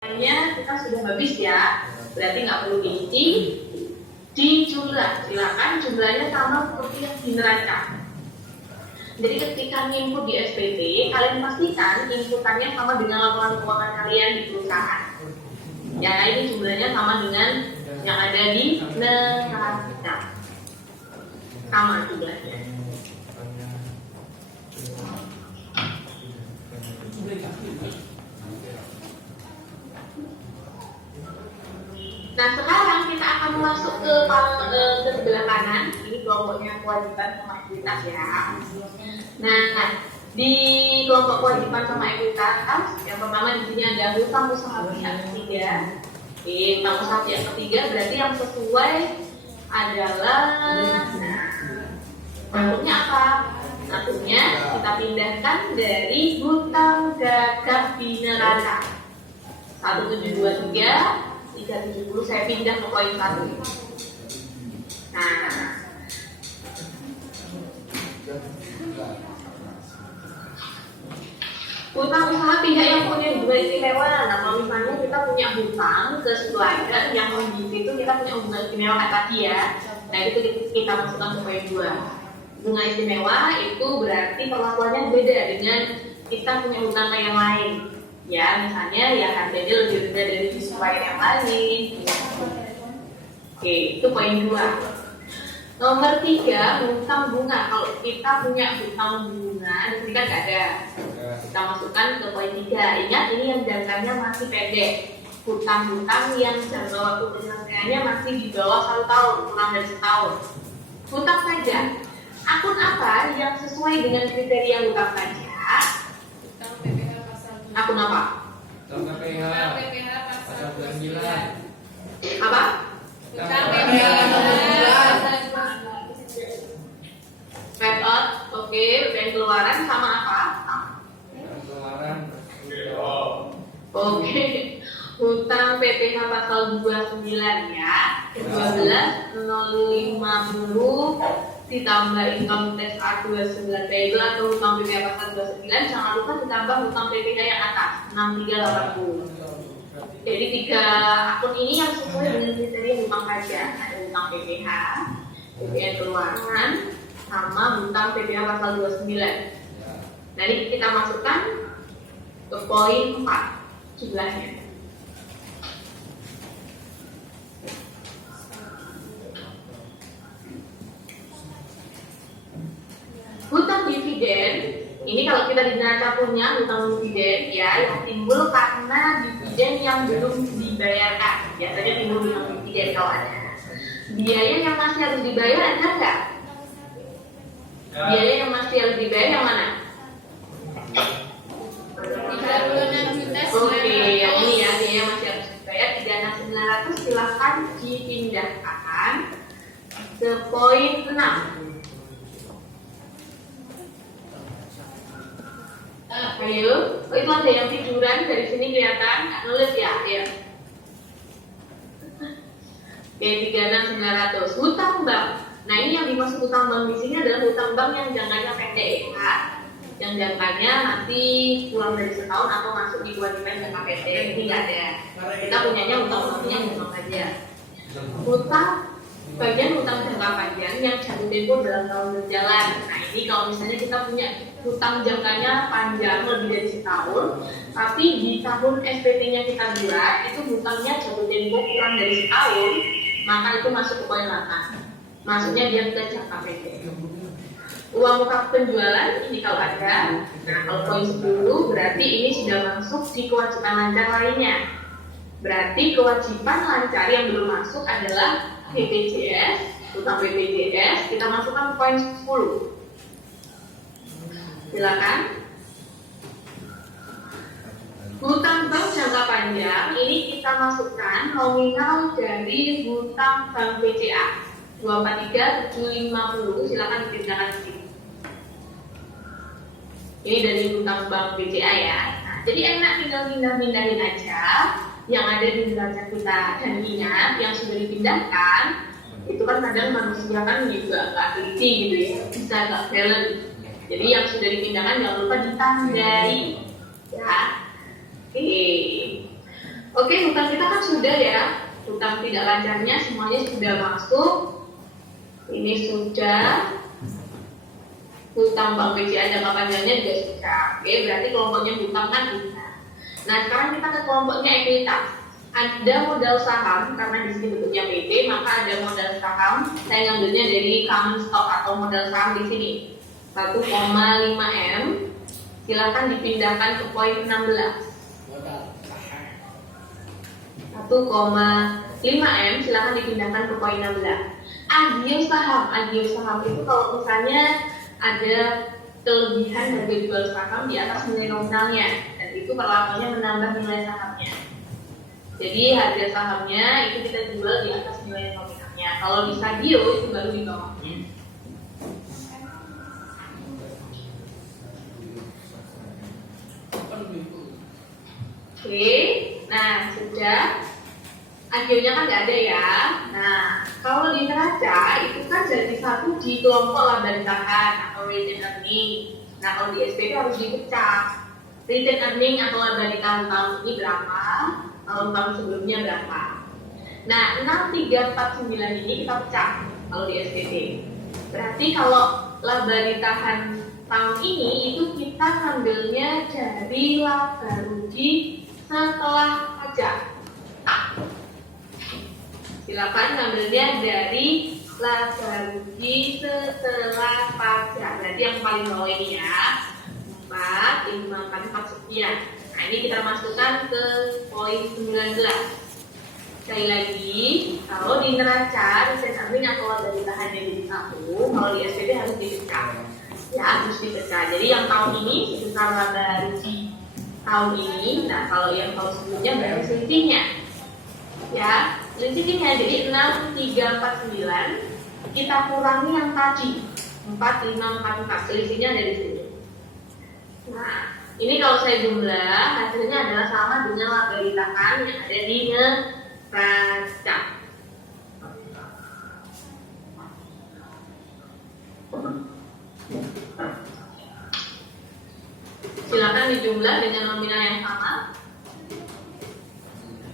Kita sudah habis ya, berarti nggak perlu diisi, dijumlah. Silakan jumlahnya sama seperti yang di neraca. Jadi ketika input di SPT, kalian pastikan inputannya sama dengan laporan keuangan kalian di perusahaan. Ya, ini jumlahnya sama dengan yang ada di neraca. Sama jumlahnya. Nah, sekarang kita akan masuk ke sebelah kanan. Ini kelompoknya kewajiban sama ekuitas ya. Nah, di kelompok kewajiban sama ekuitas, yang pertama di sini ada hutang usaha pihak ketiga. Hutang usaha pihak ketiga berarti yang sesuai adalah, bentuknya apa? Satunya kita pindahkan dari hutang dagang di neraca 1723 370 saya pindah ke poin 1. Nah, hutang usaha pihak yang punya hubungan istimewa. Nah, kalau misalnya kita punya hutang ke supplier yang di situ kita punya hubungan istimewa kayak tadi ya. Nah, itu kita masukkan ke poin 2. Hubungan istimewa itu berarti perlakuannya beda dengan kita punya hutang yang lain. Ya, misalnya ya harganya lebih rendah dari supplier yang lain. Oke, itu poin 2. Nomor 3, hutang bunga. Kalau kita punya hutang bunga, di sini kan nggak ada. Kita masukkan ke poin 3. Ingat, ini yang jangkanya masih pendek. Hutang-hutang yang jangka waktu penyelesaiannya masih di bawah 1 tahun, kurang dari setahun. Hutang pajak. Akun apa yang sesuai dengan kriteria hutang pajak? Akun apa? Hutang PPH pasal 29. Apa? Hutang PPH Write out, oke, dan keluaran sama apa? Pengeluaran. Oke, hutang PPH pasal 29 ya, 12.050 ditambah income tax A29 itu atau hutang PPH pasal 29, jangan lupa ditambah hutang PPH yang atas 6380. Jadi 3 akun ini yang sesuai dengan kriteria hutang pajak. Ada hutang PPH, PPN keluaran, sama hutang PPH pasal 29. Nah, ini kita masukkan ke poin 4 jumlahnya. Hutang dividen, ini kalau kita di neraca punya hutang dividen ya, yang timbul karena dividen yang belum dibayarkan. Biasanya timbul hutang dividen kalau ada. Biaya yang masih harus dibayar ada nggak? Biaya yang masih harus dibayar yang mana? 36 juta. Oke, yang ini ya, biaya yang masih harus dibayar 36.900 silahkan dipindahkan ke poin 6. Ayo, oh, itu ada yang tiduran dari sini kelihatan, nggak nulis ya? Ya. B36.900 hutang bank. Nah, ini yang dimaksud hutang bank di sini adalah hutang bank yang jangkanya pendek, ya. Yang jangkanya nanti kurang dari setahun atau masuk di kewajiban jangka pendek. Ini nggak ada. Kita punyanya hutang banknya memang aja. Hutang bagian hutang jangka panjang yang jatuh tempo dalam tahun berjalan. Nah, ini kalau misalnya kita punya hutang jangkanya panjang lebih dari setahun, tapi di tahun SPT-nya kita buat itu hutangnya jatuh tempo kurang dari setahun, maka itu masuk ke poin 8. Maksudnya dia ke jangka pendek. Uang muka penjualan ini kalau ada. Nah, kalau poin 10 berarti ini sudah masuk di kewajiban lancar lainnya. Berarti kewajiban lancar yang belum masuk adalah BPJS, hutang BPJS, kita masukkan poin 10. Silakan. Hutang bank jangka panjang ini kita masukkan nominal dari hutang bank BCA 243.750, silakan dipindahkan di sini. Ini dari hutang bank BCA ya. Nah, jadi enak tinggal pindah-pindahin aja yang ada di neraca kita, dan ingat yang sudah dipindahkan itu kan kadang manusia kan juga nggak teliti gitu ya, bisa nggak balance. Jadi yang sudah dipindahkan jangan lupa ditandai ya. Oke. Oke, hutang kita kan sudah ya. Hutang tidak lancarnya semuanya sudah masuk. Ini sudah. Hutang bank BCA jangka panjangnya juga sudah. Oke, berarti kelompoknya hutang kan sudah. Nah, sekarang kita ke kelompoknya ekuitas. Ada modal saham karena di sini bentuknya PP, maka ada modal saham. Saya ngambilnya dari common stock atau modal saham di sini. 1,5 M. Silakan dipindahkan ke poin 16. 1,5 M silakan dipindahkan ke poin 16. Agio saham itu kalau misalnya ada kelebihan harga jual saham di atas nilai nominalnya, dan itu perlakuannya menambah nilai sahamnya. Jadi harga sahamnya itu kita jual di atas nilai nominalnya. Kalau di Sadio itu baru di bawahnya. Oke, nah sudah. Agionya kan nggak ada ya. Nah, kalau di neraca itu kan jadi satu di kelompok laba ditahan atau retained earning. Nah, kalau di SP itu harus dipecah. Retained earning atau laba ditahan tahun ini berapa? Tahun sebelumnya berapa? Nah, 6349 ini kita pecah kalau di SPT. Berarti kalau laba ditahan tahun ini itu kita ngambilnya dari laba rugi setelah pajak. Silakan ngambilnya dari laba rugi setelah pajak. Berarti yang paling bawah ini ya, 4, 5, 4 sekian. Nah, ini kita masukkan ke poin 19. Sekali lagi, kalau di neraca, retained earning atau laba ditahan jadi 1, kalau di SPP harus dipecah. Ya, harus dipecah. Jadi yang tahun ini sebesar laba rugi tahun ini. Nah, kalau yang tahun sebelumnya berarti selisihnya. Ya, selisihnya jadi 6349 kita kurangi yang tadi 4544, selisihnya ada di sini. Nah, ini kalau saya jumlah hasilnya adalah sama dengan laba ditahan yang ada di neraca. Silakan dijumlah dengan nominal yang sama.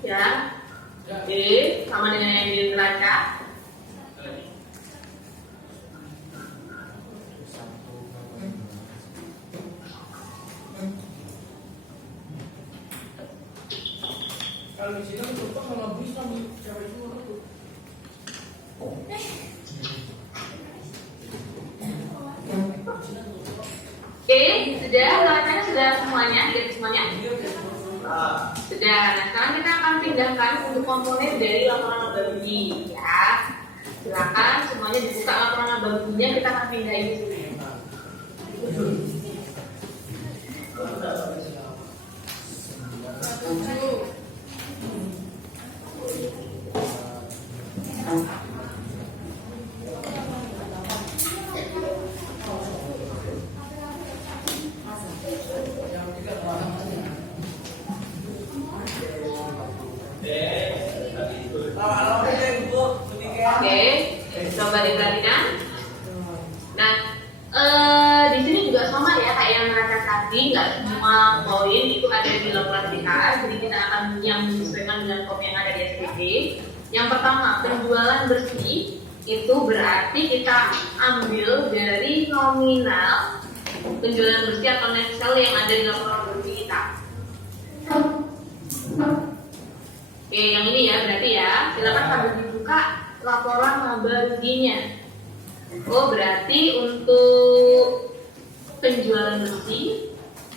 Ya. Oke, sama dengan yang di neraca. Kalau di sini kita malah bisa cewek itu. Oke, sudah neracanya sudah semuanya, lihat semuanya. Sudah. Nah, sekarang kita akan pindahkan untuk komponen dari laporan laba rugi ya. Silakan semuanya dibuka laporan laba ruginya, kita akan pindahin di sini. Oke, coba diperhatikan. Nah, di sini juga sama ya kayak yang neraca tadi, nggak semua poin itu ada di laporan kita. Jadi kita akan yang menyesuaikan dengan form yang ada di SPP. Yang pertama, penjualan bersih itu berarti kita ambil dari nominal penjualan bersih atau net sale yang ada di laporan bersih kita. Oke, yang ini ya berarti ya. Silakan sambil dibuka laporan laba ruginya. Oh, berarti untuk penjualan bersih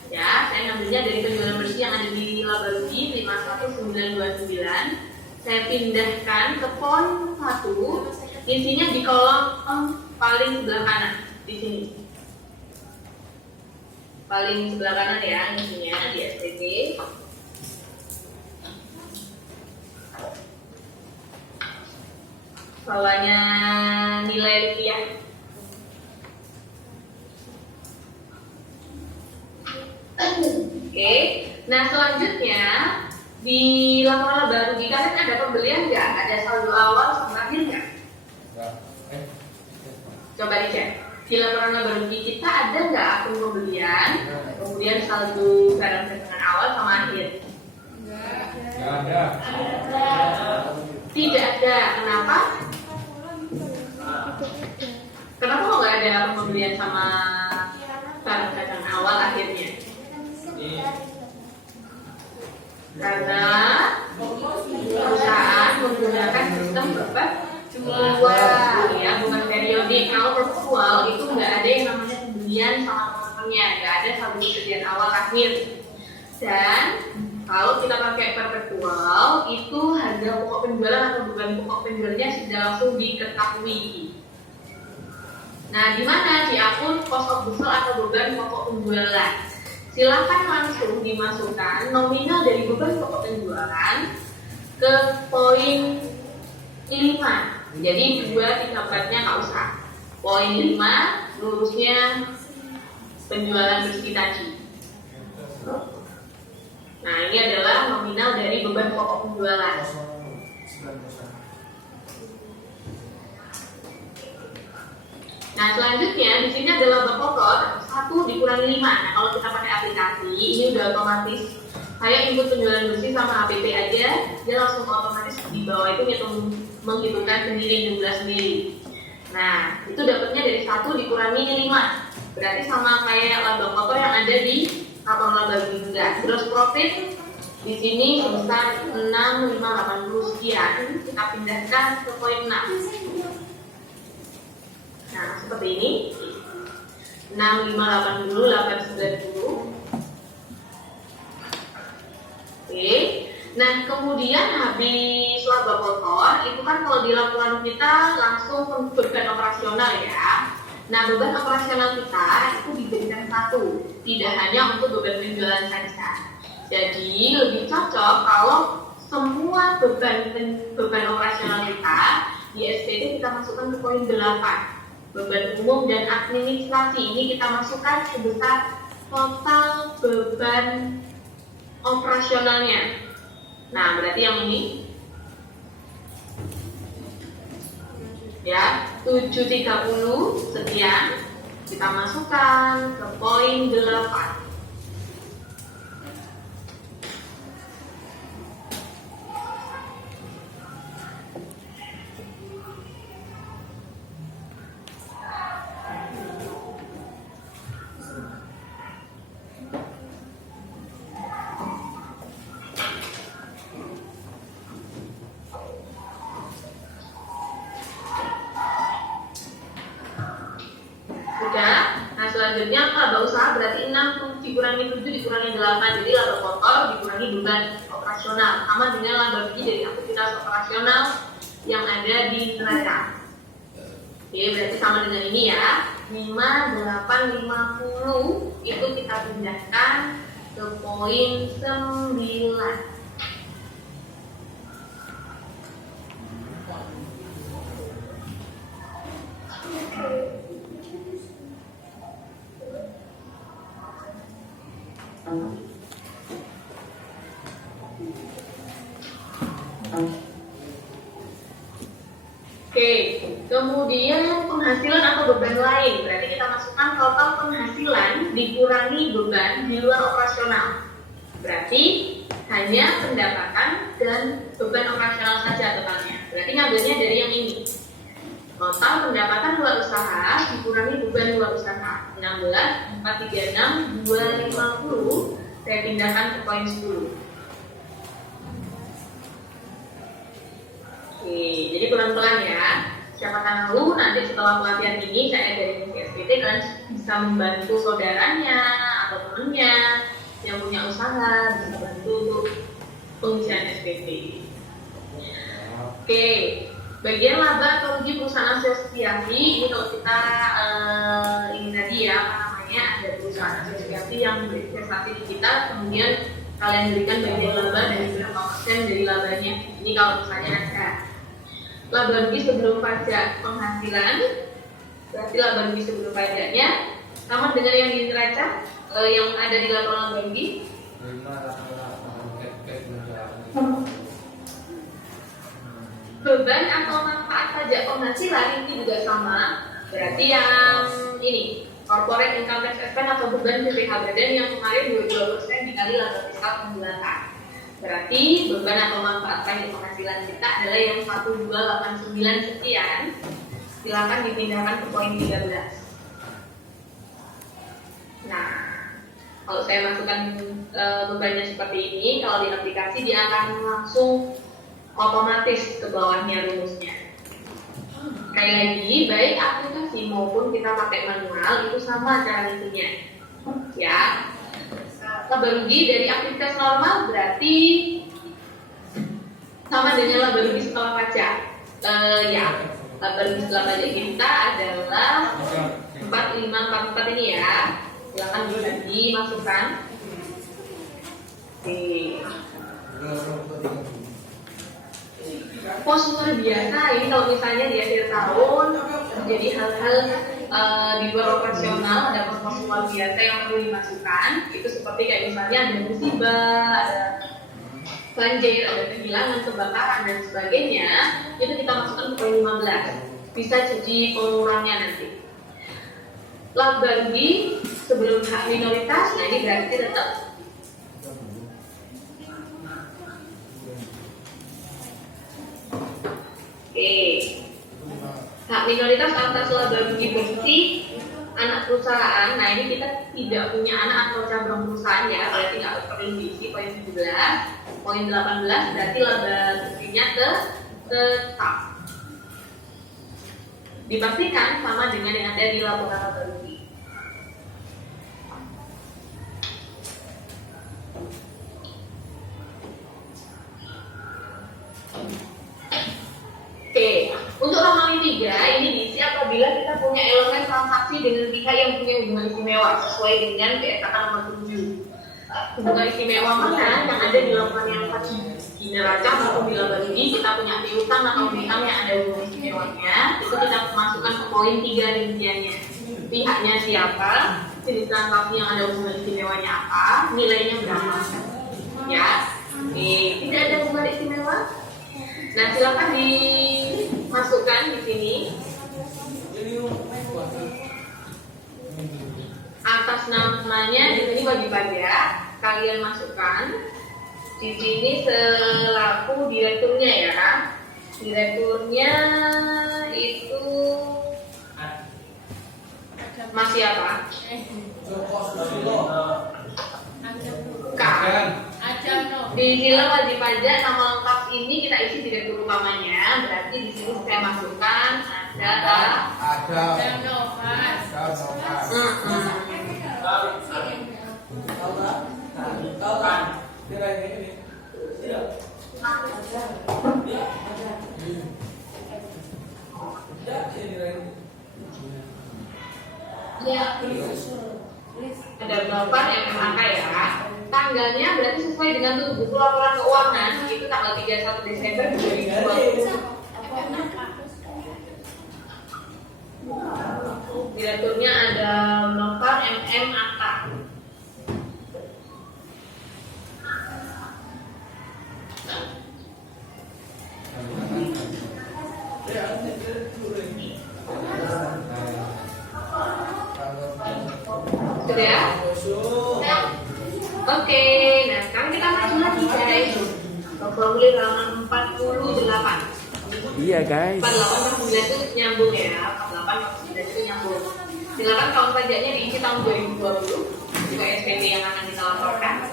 ya, saya ngambilnya dari penjualan bersih yang ada di laba rugi 51929. Saya pindahkan ke poin 1, isinya di kolom paling sebelah kanan di sini. Paling sebelah kanan ya, isinya di SPP. Bawahnya nilai rupiah. Oke, nah selanjutnya di laporan laba rugi kalian ada pembelian nggak? Ada saldo awal sama akhir nggak? Coba dicek. Di laporan laba rugi kita ada nggak akun pembelian, kemudian saldo barang dagangan awal sama akhir? Enggak. Nggak ada. Tidak ada. Kenapa? Kenapa kok nggak ada pembelian sama barang dagang awal akhirnya? Karena perusahaan menggunakan sistem perpetual, ya, bukan periodik. Kalau perpetual itu nggak ada yang namanya pembelian sama teman-temannya, nggak ada satu kejadian awal akhir. Dan kalau kita pakai perpetual, itu harga pokok penjualan atau beban pokok penjualnya sudah langsung diketahui. Nah, di mana di akun cost of goods sold atau beban pokok penjualan? Silakan langsung dimasukkan nominal dari beban pokok penjualan ke poin 5. Jadi 2, 3, 4-nya nggak usah. Poin 5 lurusnya penjualan bersih tadi. Nah, ini adalah nominal dari beban pokok penjualan. Nah, selanjutnya di sini adalah laba kotor 1 dikurangi 5. Nah, kalau kita pakai aplikasi, ini udah otomatis. Saya input penjualan bersih sama APP aja, dia langsung otomatis di bawah itu menghitungkan sendiri, jumlah sendiri. Nah, itu dapatnya dari 1 dikurangi 5. Berarti sama kayak laba kotor yang ada di rapor laba juga. Gross profit di sini sebesar 6.580 sekian. Kita pindahkan ke poin 6. Nah, seperti ini. 6.580, 890. Oke. Nah, kemudian habis laba kotor, itu kan kalau di laporan kita langsung beban operasional ya. Nah, beban operasional kita itu diberikan 1, tidak hanya untuk beban penjualan saja. Jadi lebih cocok kalau semua beban operasional kita di SPT kita masukkan ke poin 8. Beban umum dan administrasi ini kita masukkan sebesar total beban operasionalnya. Nah, berarti yang ini ya 730 sekian kita masukkan ke poin 8. Selanjutnya laba usaha berarti 6 dikurangi 7 dikurangi 8, jadi laba kotor dikurangi beban operasional, sama dengan laba bersih dari aktivitas operasional yang ada di neraca. Oke, berarti sama dengan ini ya, 5, 8, 50 itu kita pindahkan ke poin 9. Oke, kemudian penghasilan atau beban lain, berarti kita masukkan total penghasilan dikurangi beban di luar operasional. Berarti hanya pendapatan dan beban operasional saja totalnya. Berarti ngambilnya dari yang ini. Total pendapatan luar usaha dikurangi beban luar usaha. 16, 436, 250. Saya pindahkan ke poin 10. Oke, jadi pelan-pelan ya. Siapa tahu nanti setelah pelatihan ini saya dari SPT kalian bisa membantu saudaranya atau temennya yang punya usaha, bisa bantu untuk pengujian SPT. Oke, bagian laba atau rugi perusahaan asosiasi ini kalau kita ini tadi ya apa namanya, ada perusahaan asosiasi yang berinvestasi di kita, kemudian kalian berikan bagian laba dari berapa persen dari labanya. Ini kalau misalnya ada laba rugi sebelum pajak penghasilan, berarti laba rugi sebelum pajaknya sama dengan yang di neraca yang ada di laporan laba rugi. Beban atau manfaat pajak penghasilan ini juga sama, berarti yang ini corporate income tax expense atau beban PPh badan yang kemarin 22% dikali laba fiskal penjualan. Berarti beban atau manfaat pajak penghasilan kita adalah yang 1289 sekian. Silakan dipindahkan ke poin 13. Nah, kalau saya masukkan bebannya seperti ini, kalau di aplikasi dia akan langsung otomatis ke bawahnya rumusnya. Sekali lagi, baik aplikasi maupun kita pakai manual itu sama cara ngitungnya. Ya, laba rugi dari aktivitas normal berarti sama dengan laba rugi setelah pajak. Ya, laba rugi setelah pajak kita adalah 4544 ini ya. Silakan bisa dimasukkan. Oke. Pos luar biasa ini kalau misalnya di akhir tahun terjadi hal-hal di luar operasional, ada pos luar biasa yang perlu dimasukkan. Itu seperti kayak misalnya ada musibah, ada banjir, ada kehilangan, kebakaran dan sebagainya. Itu kita masukkan ke poin 15. Bisa jadi pengurangnya nanti. Laba rugi sebelum hak minoritas, nah ini berarti tetap oke. Hak minoritas atas laba rugi bersih anak perusahaan. Nah ini kita tidak punya anak atau cabang perusahaan ya, berarti nggak perlu diisi poin 17. Poin 18 berarti laba bersihnya tetap. Dipastikan sama dengan yang ada di laporan laba rugi. Oke, untuk romawi 3 ini diisi apabila kita punya elemen transaksi dengan pihak yang punya hubungan istimewa sesuai dengan keetapan nomor 7. Hubungan istimewa mana yang ada di laporan yang di neraca maupun di laba rugi, kita punya piutang atau piutang yang ada hubungan istimewanya, itu kita masukkan ke poin 3 rinciannya. Pihaknya siapa, jenis transaksi yang ada hubungan istimewanya apa, nilainya berapa. Ya, tidak ada hubungan istimewa. Nah, silakan dimasukkan di sini. Atas namanya di sini wajib pajak, kalian masukkan. Di sini selaku direkturnya ya. Direkturnya itu masih apa? K. Di sini wajib pajak nama lengkap ini kita isi direktur utamanya. Berarti di sini saya masukkan ada Novas. Ada berapa MMAK ya? Tanggalnya berarti sesuai dengan buku laporan keuangan itu tanggal 31 Desember 2020. Direkturnya ada Nopar MM Atta. Sudah ya? Oke, nah sekarang kita maju lagi guys. Formulir halaman 48. Iya guys. 48 49 itu nyambung ya. 48 49 itu nyambung. Silakan kawan pajaknya diisi tahun 2020 juga SPT yang akan kita laporkan.